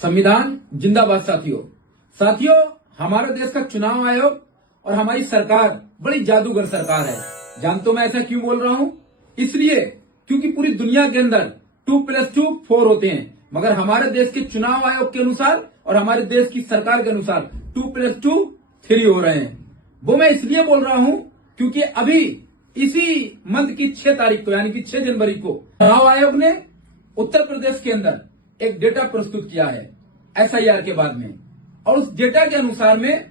संविधान जिंदाबाद। साथियों, हमारे देश का चुनाव आयोग और हमारी सरकार बड़ी जादूगर सरकार है। जानते हो मैं ऐसा क्यों बोल रहा हूं? इसलिए क्योंकि पूरी दुनिया के अंदर 2+2 4 होते हैं, मगर हमारे देश के चुनाव आयोग के अनुसार और हमारे देश की सरकार के अनुसार 2+2 3 हो रहे हैं। वो मैं इसलिए बोल रहा हूं क्योंकि अभी इसी मंथ की 6 तारीख को यानी कि 6 जनवरी को चुनाव आयोग ने उत्तर प्रदेश के अंदर एक डेटा प्रस्तुत किया है SIR के बाद में, और उस डेटा के अनुसार में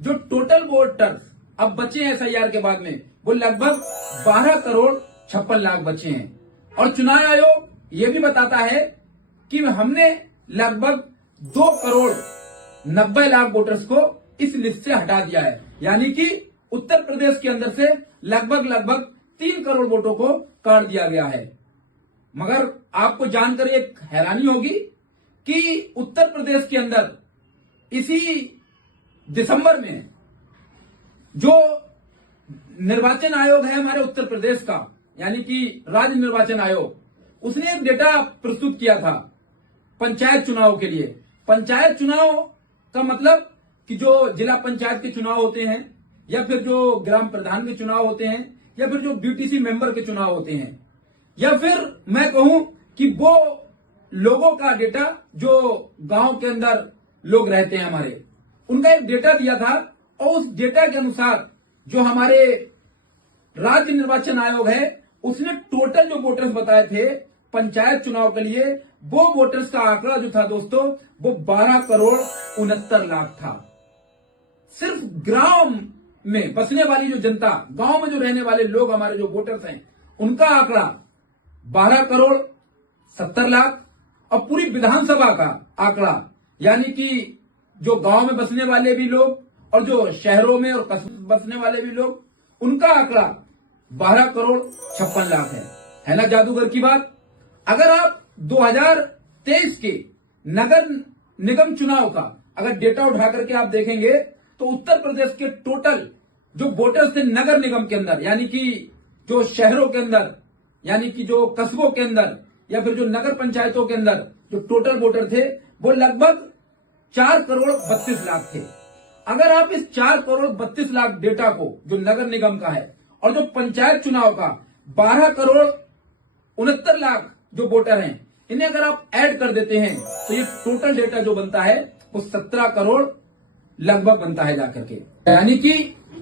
जो टोटल वोटर्स अब बचे हैं SIR के बाद में वो लगभग 12 करोड़ 56 लाख बचे हैं। और चुनाव आयोग ये भी बताता है कि हमने लगभग 2 करोड़ 90 लाख वोटर्स को इस लिस्ट से हटा दिया है, यानी कि उत्तर प्रदेश के अंदर से लगभग 3 करोड़ वोटों को काट दिया गया है। मगर आपको जानकर एक हैरानी होगी कि उत्तर प्रदेश के अंदर इसी दिसंबर में जो निर्वाचन आयोग है हमारे उत्तर प्रदेश का, यानी कि राज्य निर्वाचन आयोग, उसने एक डेटा प्रस्तुत किया था पंचायत चुनाव के लिए। पंचायत चुनाव का मतलब कि जो जिला पंचायत के चुनाव होते हैं, या फिर जो ग्राम प्रधान के चुनाव होते हैं, या फिर जो BTC मेंबर के चुनाव होते हैं, या फिर मैं कहूं कि वो लोगों का डेटा जो गांव के अंदर लोग रहते हैं हमारे, उनका एक डेटा दिया था। और उस डेटा के अनुसार जो हमारे राज्य निर्वाचन आयोग है उसने टोटल जो वोटर्स बताए थे पंचायत चुनाव के लिए, वो वोटर्स का आंकड़ा जो था दोस्तों वो 12 करोड़ 69 लाख था। सिर्फ ग्राम में बसने वाली जो जनता, गांव में जो रहने वाले लोग हमारे जो वोटर्स हैं, उनका आंकड़ा 12 करोड़ 70 लाख, और पूरी विधानसभा का आंकड़ा यानी कि जो गांव में बसने वाले भी लोग और जो शहरों में और कस्बों में बसने वाले भी लोग, उनका आंकड़ा 12 करोड़ 56 लाख है ना जादूगर की बात। अगर आप 2023 के नगर निगम चुनाव का अगर डेटा उठा करके आप देखेंगे तो उत्तर प्रदेश के टोटल जो वोटर्स थे नगर निगम के अंदर, यानी कि जो शहरों के अंदर, यानी कि जो कस्बों के अंदर, या फिर जो नगर पंचायतों के अंदर जो टोटल वोटर थे वो लगभग 4 करोड़ 32 लाख थे। अगर आप इस 4 करोड़ 32 लाख डेटा को जो नगर निगम का है और जो पंचायत चुनाव का 12 करोड़ 69 लाख जो वोटर हैं, इन्हें अगर आप ऐड कर देते हैं तो ये टोटल डेटा जो बनता है वो 17 करोड़ लगभग बनता है जाकर के। यानी कि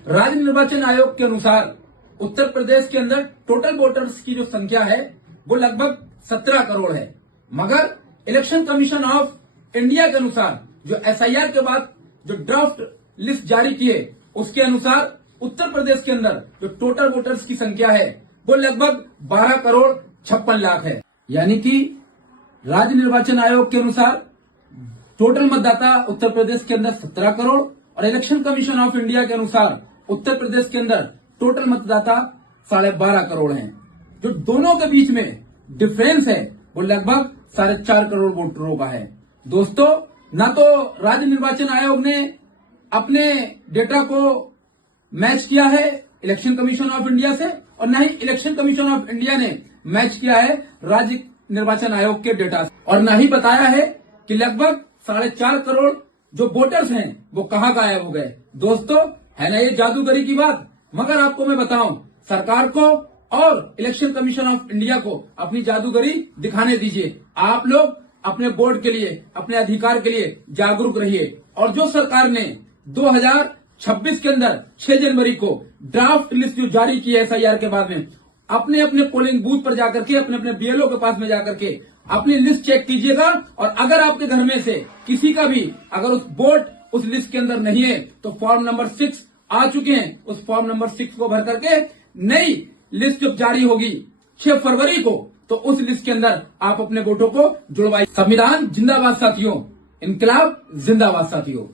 राज्य निर्वाचन आयोग के अनुसार उत्तर प्रदेश के अंदर टोटल वोटर्स की जो संख्या है वो लगभग 17 करोड़ है, मगर इलेक्शन कमीशन ऑफ इंडिया के अनुसार जो SIR के बाद जो ड्राफ्ट लिस्ट जारी किए उसके अनुसार उत्तर प्रदेश के अंदर जो टोटल वोटर्स की संख्या है वो लगभग 12 करोड़ 56 लाख है। यानी कि राज्य निर्वाचन आयोग के अनुसार टोटल मतदाता उत्तर प्रदेश के अंदर 17 करोड़ और इलेक्शन कमीशन ऑफ इंडिया के अनुसार उत्तर प्रदेश के अंदर टोटल मतदाता 12.5 करोड़ हैं। जो दोनों के बीच में डिफरेंस है वो लगभग 4.5 करोड़ वोटरों का है। दोस्तों, ना तो राज्य निर्वाचन आयोग ने अपने डेटा को मैच किया है इलेक्शन कमीशन ऑफ इंडिया से, और न ही इलेक्शन कमीशन ऑफ इंडिया ने मैच किया है राज्य निर्वाचन आयोग के डेटा से, और न ही बताया है कि लगभग 4.5 करोड़ जो वोटर्स हैं वो कहां गायब हो गए। दोस्तों, है ना ये जादूगरी की बात। मगर आपको मैं बताऊं, सरकार को और इलेक्शन कमीशन ऑफ इंडिया को अपनी जादूगरी दिखाने दीजिए। आप लोग अपने वोट के लिए, अपने अधिकार के लिए जागरूक रहिए। और जो सरकार ने 2026 के अंदर 6 जनवरी को ड्राफ्ट लिस्ट जो जारी की है SIR के बाद में, अपने अपने पोलिंग बूथ पर जाकर के, अपने अपने BLO के पास में जाकर के अपनी लिस्ट चेक कीजिएगा। और अगर आपके घर में से किसी का भी अगर उस वोट उस लिस्ट के अंदर नहीं है तो फॉर्म नंबर 6 आ चुके हैं, उस फॉर्म नंबर 6 को भर करके नई लिस्ट जब जारी होगी 6 फरवरी को, तो उस लिस्ट के अंदर आप अपने वोटों को जुड़वाइए। संविधान जिंदाबाद साथियों, इनकलाब जिंदाबाद साथियों।